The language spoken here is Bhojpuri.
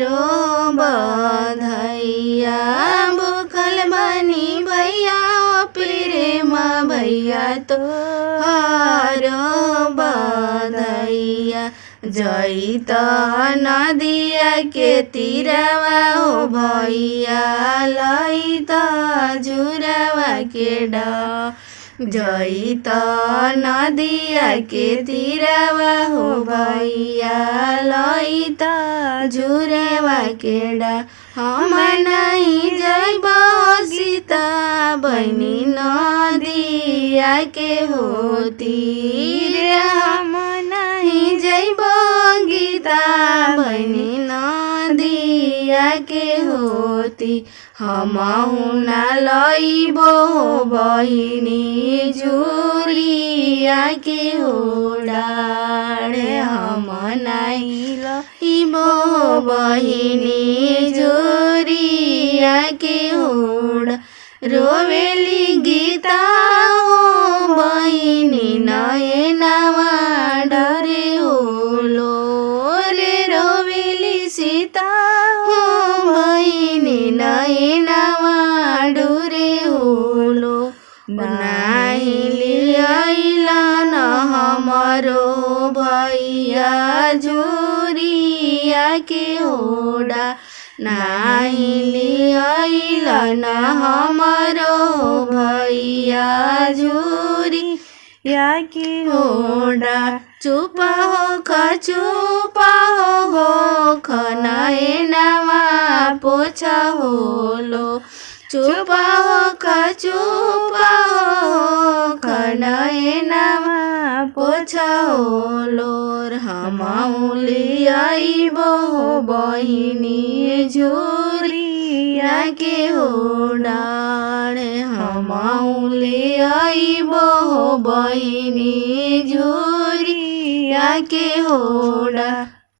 रो बधैया भूखल बनी भैया प्रेम भैया तो हारो बधैया जैत नदिया के तीरवा हो भैया लैत जुरवा के जैत नदिया के तीरवा हो भैया लैत जुरवा के हम नहीं जैब सीता बनी नदिया के होती हम नहीं जैब गीता बनी नदिया के होती हमहु न लैबो बहिनी जुरिया के होडाड़े हम नहीं लैबो बहिनी जुरिया के होड़ रोवेली गीता हो बहिनी नयनवा डरे होलो रे रोवेली सीता हो बहिनी नयनवा डरे होलो बनाई लियाइला न हमारो भैया जुरिया के होड़ा नाही लियाइला न हमारो भैया जुरिया के होड़ा चुप हो नयनवा पोछा होलो चुप हो नयनवा पोछा होलो हमहु लियाइबो बहिनी जुरिया के होडाड़े हमहु लियाइबो बहिनी जुरिया के होड़ा।